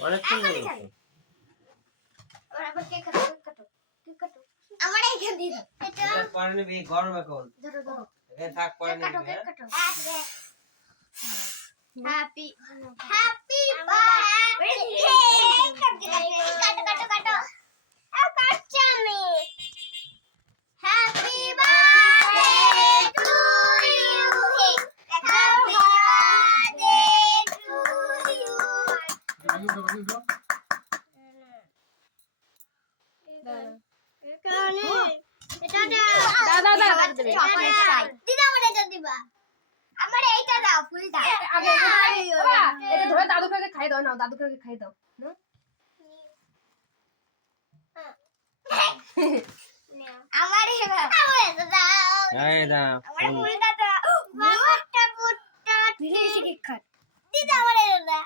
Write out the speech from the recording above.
অনেক সুন্দর এখনই হয়েছে। খাবে। ওরা আবার কেক কাটো, কেক কাটো, কেক কাটো। আমার এইখান দিয়ে দাও। এটা এটা পরে নিবি গরম এখন। ধরো ধরো। এখানে থাক পরে কেক কাটো, নিবি। কেক হ্যাঁ? কাটো। Happy happy birthday. কাটো কাটো কাটো। আর কাটছি আমি। Happy birthday to you. Happy birthday to you. আমার এইটা দাও, ফুলটা। আগে বাবা এটা ধরে দাদুকে খাই দাও, নাও দাদুকে খাই দাও। আমার এবার দাও। এই দাও। আমার ফুলটা দাও। বাবাটা পুটটা। বেশি বেশি কেক খান। দিদা আমার এটা দাও।